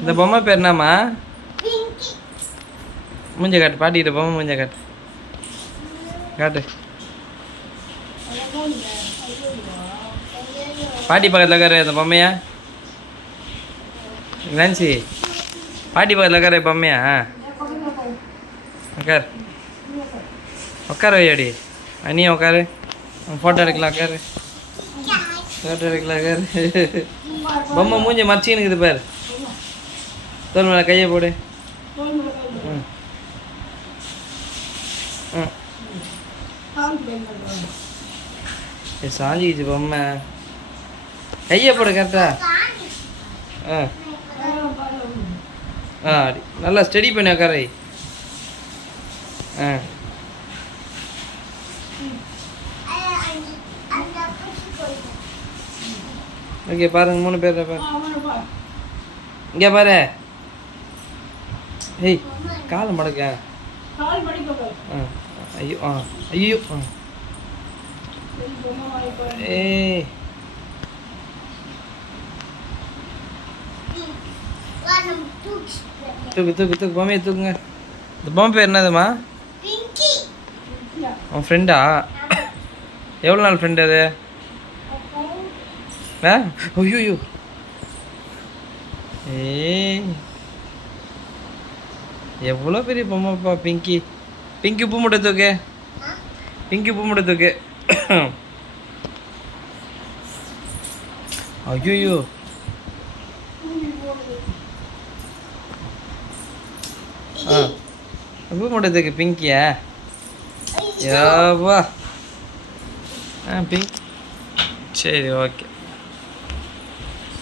இந்த பொம்மை பேர் என்னம்மா? மூஞ்ச காட்டு, பாட்டிக்கிட்ட பொம்மை மூஞ்ச காட்டு காட்டு. பாட்டி பக்கத்தில் உட்காரு அந்த பொம்மையா. நான்சி பாட்டி பக்கத்தில் உட்காரு பொம்மையா. உட்கார் உட்கார வையாடி. நீ உட்காரு, ஃபோட்டோ எடுக்கலாம். உட்காரு, ஃபோட்டோ எடுக்கலாம். உட்காரு. பொம்மை மூஞ்சி மறைச்சின்னு இருக்குது பாரு. தோல் மேலே கையை போடு. ம் ம் சாஞ்சிக்கிச்சு பொம்மை. கையை போடு கரெக்டா. ஆ ஆ நல்லா ஸ்டடி பண்ணி உட்கார. ஆ ஓகே பாருங்க, 3 பேர் பாரு. இங்கே பாரு. ஏய் காலை மடக்க. ஆ ஐயோ ஆ ஐயோ ஆ ஏய் தூக்கு தூக்கு தூக்கு பொம்மையை தூக்குங்க. இந்த பொம்மை பேர் என்னதுமா? உன் ஃப்ரெண்டா? எவ்வளோ நாள் ஃப்ரெண்டு அது? ஆ ஐயோ ஏய் எவ்வளோ பெரிய பொம்மைப்பா பிங்கி. பிங்கி பூ மூட்டை தூக்கு. பிங்கி பூ மூட்டை தூக்கு. ஐயோ ஆ பூ மூட்டை தூக்கு பிங்கியா. யப்பா ஆ பிங்க். சரி ஓகே.